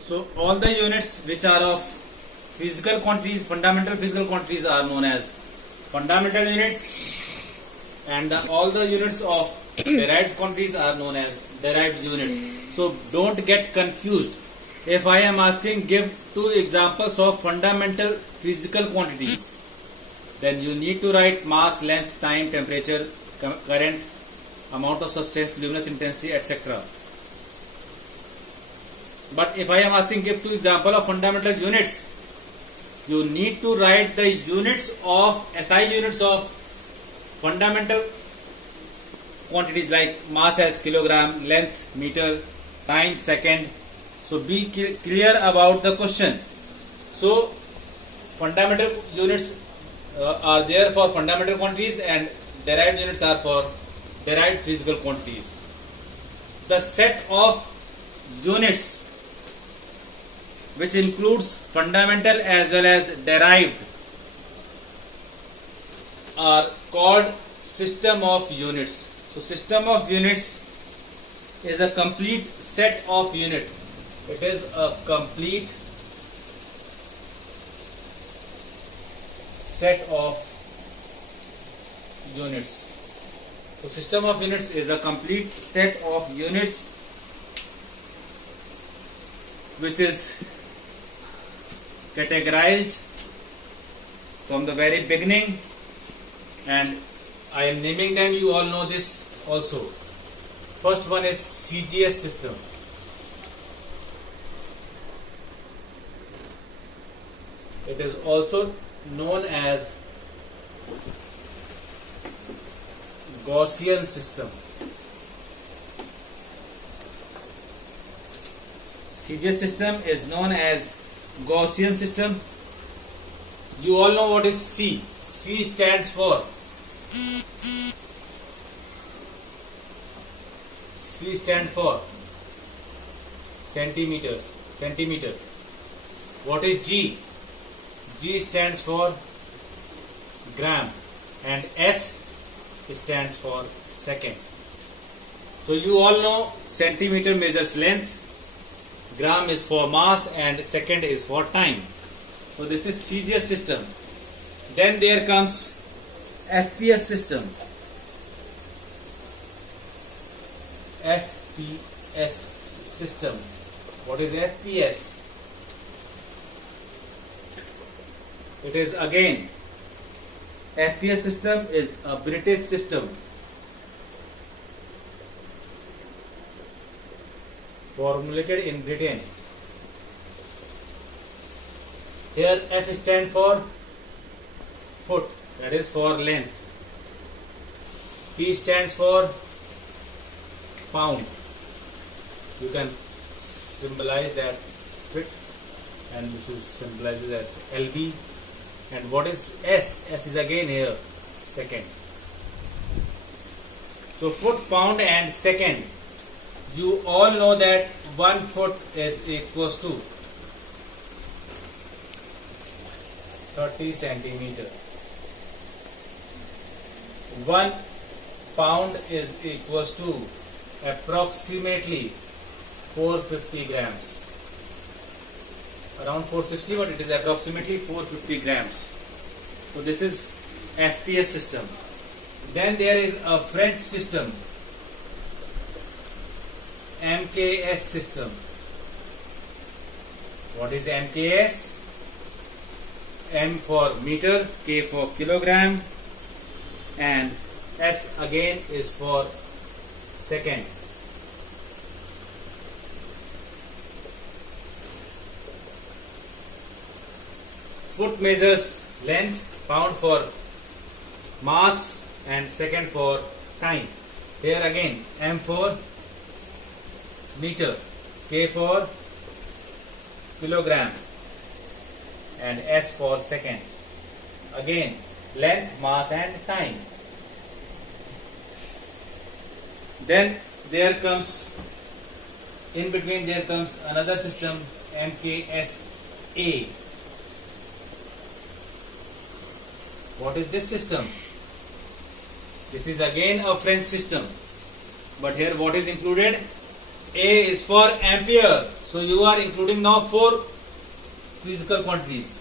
So all the units which are of physical quantities, fundamental physical quantities, are known as fundamental units, and all the units of derived quantities are known as derived units. So don't get confused. If I am asking give 2 examples of fundamental physical quantities, then you need to write mass, length, time, temperature, current, amount of substance, luminous intensity, etc. But if I am asking give 2 examples of fundamental units, you need to write the units of SI units of fundamental quantities like mass as kilogram, length meter, time second. So be clear about the question. So fundamental units are there for fundamental quantities, and derived units are for derived physical quantities. The set of units which includes fundamental as well as derived are called system of units. So system of units is a complete set of unit. It is a complete set of units. So system of units is a complete set of units which is categorized from the very beginning, and I am naming them. You all know this also. First one is CGS system. It is also known as Gaussian system. CGS system is known as Gaussian system. You all know what is C. C stands for centimeter. What is G? G stands for gram, and S stands for second. So you all know centimeter measures length, gram is for mass, and second is for time. So this is CGS system. Then there comes FPS system. FPS system. What is FPS? It is again, FPS system is a British system. Formulated in Britain. Here F stands for foot, that is for length. P stands for pound. You can symbolize that fit, and this is symbolizes as LB. And what is S? S is again here second. So foot, pound and second. You all know that 1 foot is equals to 30 centimeter. 1 pound is equals to approximately 450 grams. Around 460, but it is approximately 450 grams. So this is FPS system. Then there is a French system, MKS system. What is MKS? M for meter, K for kilogram, and S again is for second. Foot measures length, pound for mass, and second for time. Here again M for meter, K for kilogram, and S for second. Again length, mass and time. Then there comes, in between there comes another system, MKSA. What is this system? This is again a French system, but here what is included? A is for ampere. So you are including now 4 physical quantities.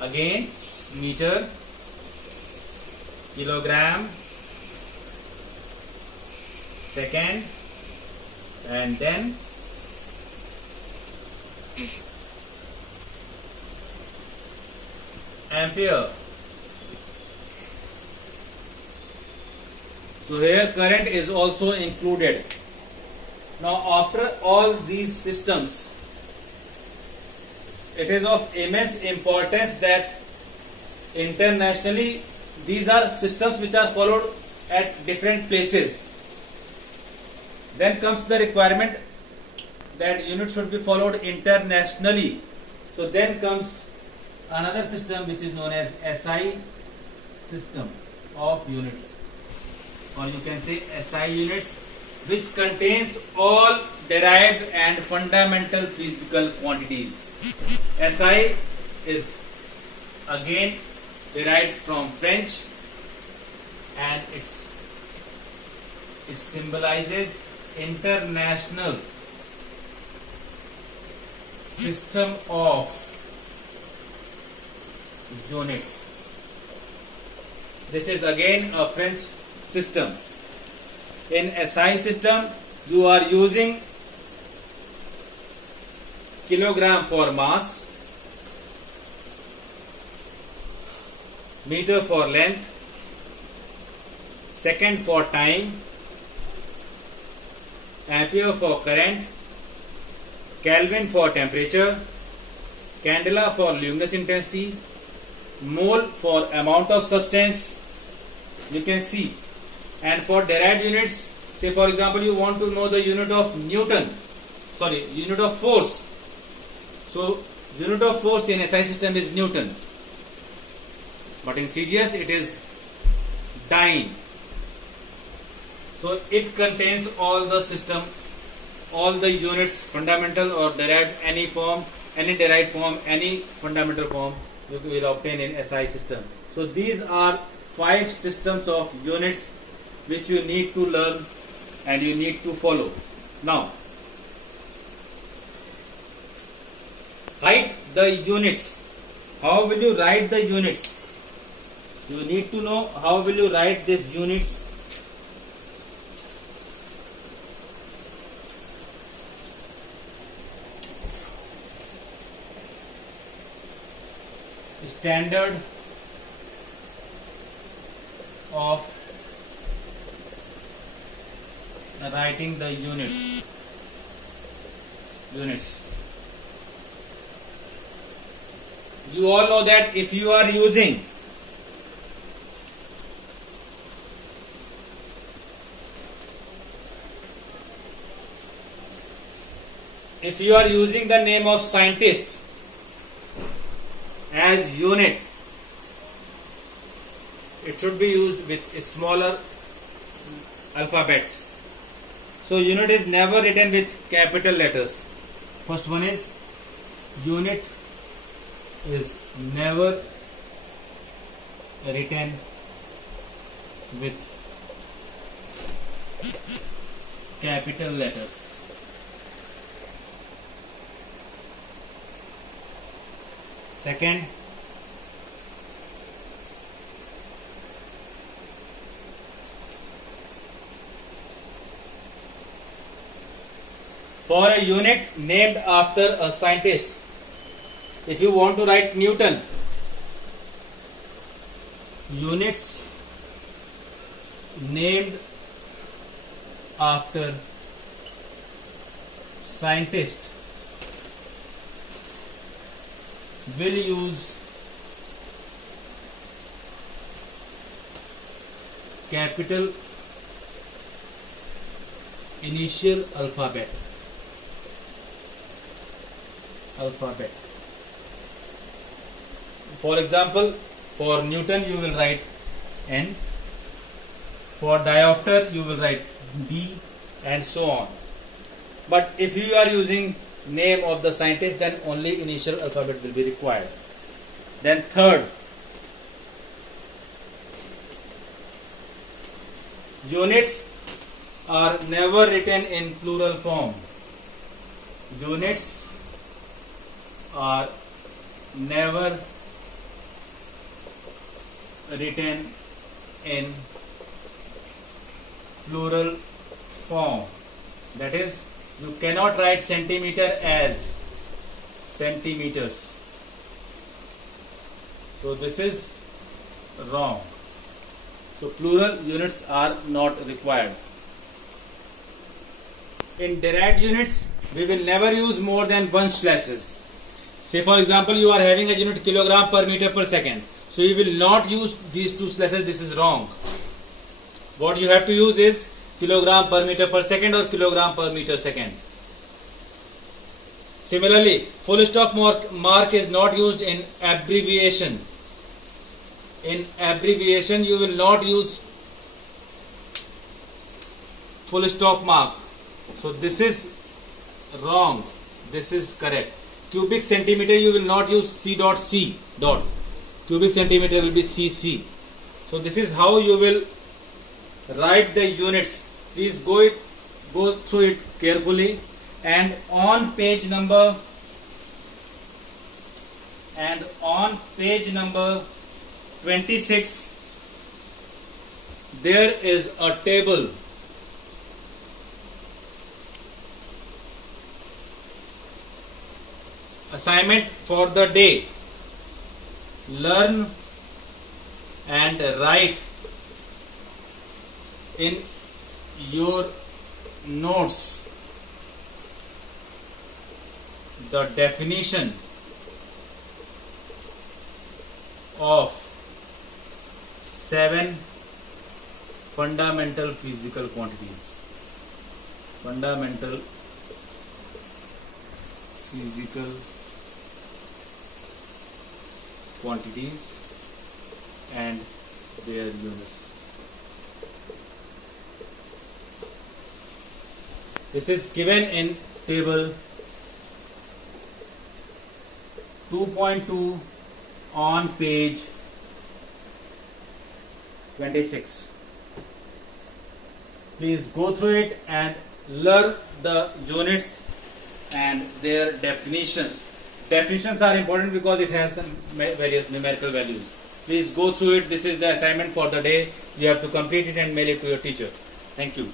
Again, meter, kilogram, second, and then ampere. So here current is also included. Now after all these systems, it is of immense importance that internationally these are systems which are followed at different places. Then comes the requirement that unit should be followed internationally. So then comes another system which is known as SI system of units, or you can say SI units, which contains all derived and fundamental physical quantities. SI is again derived from French, and it symbolizes international system of units. This is again a French system. In SI system, you are using kilogram for mass, meter for length, second for time, ampere for current, Kelvin for temperature, candela for luminous intensity, mole for amount of substance. You can see. And for derived units, say for example you want to know the unit of unit of force. So unit of force in SI system is Newton, but in CGS it is dyne. So it contains all the systems, all the units, fundamental or derived, any form, any derived form, any fundamental form you will obtain in SI system. So these are 5 systems of units which you need to learn and you need to follow. Now, write the units. How will you write the units? You need to know how will you write these units. Standard of writing the units. You all know that if you are using the name of scientist as unit, it should be used with smaller alphabets. So unit is never written with capital letters. First one is unit is never written with capital letters. Second, for a unit named after a scientist, if you want to write Newton, units named after scientist will use capital initial alphabet. For example, for Newton you will write N, for diopter you will write D, and so on. But if you are using name of the scientist, then only initial alphabet will be required. Then third, units are never written in plural form. units are never written in plural form. That is, you cannot write centimeter as centimeters. So this is wrong. So plural units are not required. In derived units, we will never use more than one slashes. Say for example, you are having a unit kilogram per meter per second. So you will not use these two slashes. This is wrong. What you have to use is kilogram per meter per second or kilogram per meter second. Similarly, full stop mark is not used in abbreviation. In abbreviation, you will not use full stop mark. So this is wrong. This is correct. Cubic centimeter, you will not use C dot C dot. Cubic centimeter will be CC. So this is how you will write the units. Please go through it carefully. And on page number 26, there is a table. Assignment for the day. Learn and write in your notes the definition of 7 fundamental physical quantities. Fundamental physical quantities and their units. This is given in table 2.2 on page 26. Please go through it and learn the units and their definitions. Definitions are important because it has some various numerical values. Please go through it. This is the assignment for the day. You have to complete it and mail it to your teacher. Thank you.